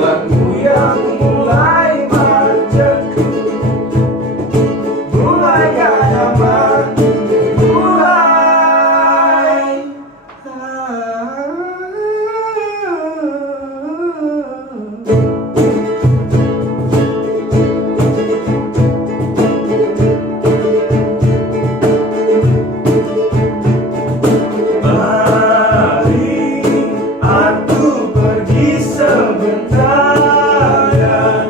alammu yang mulai macet, mulai gak nyaman, mulai sebentar dan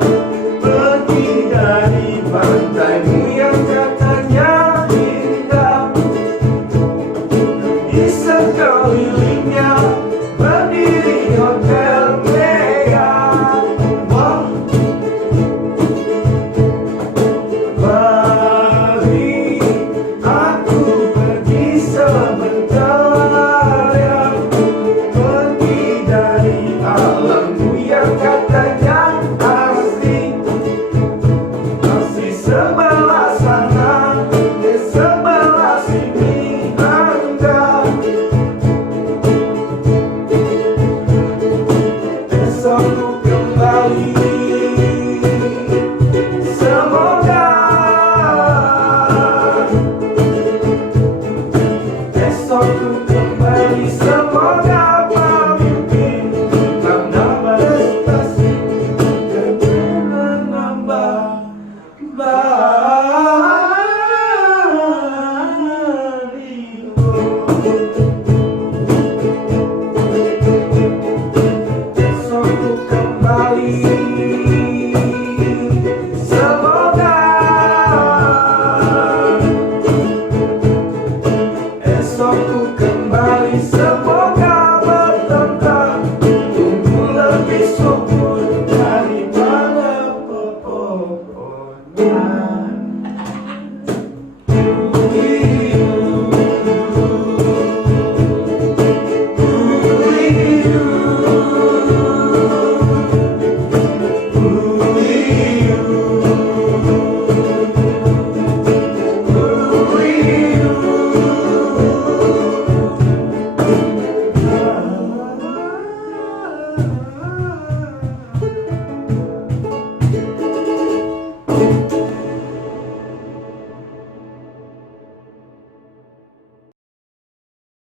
pergi dari pantaimu yang katanya indah. Di sekelilingnya berdiri hotel megah. Mari aku pergi sebentar ya, pergi dari alammu yang katanya asli. Masih sebelah sana, di sebelah sini Anda. Besok ku kembali, semoga. Besok ku kembali, semoga. Besok ku kembali.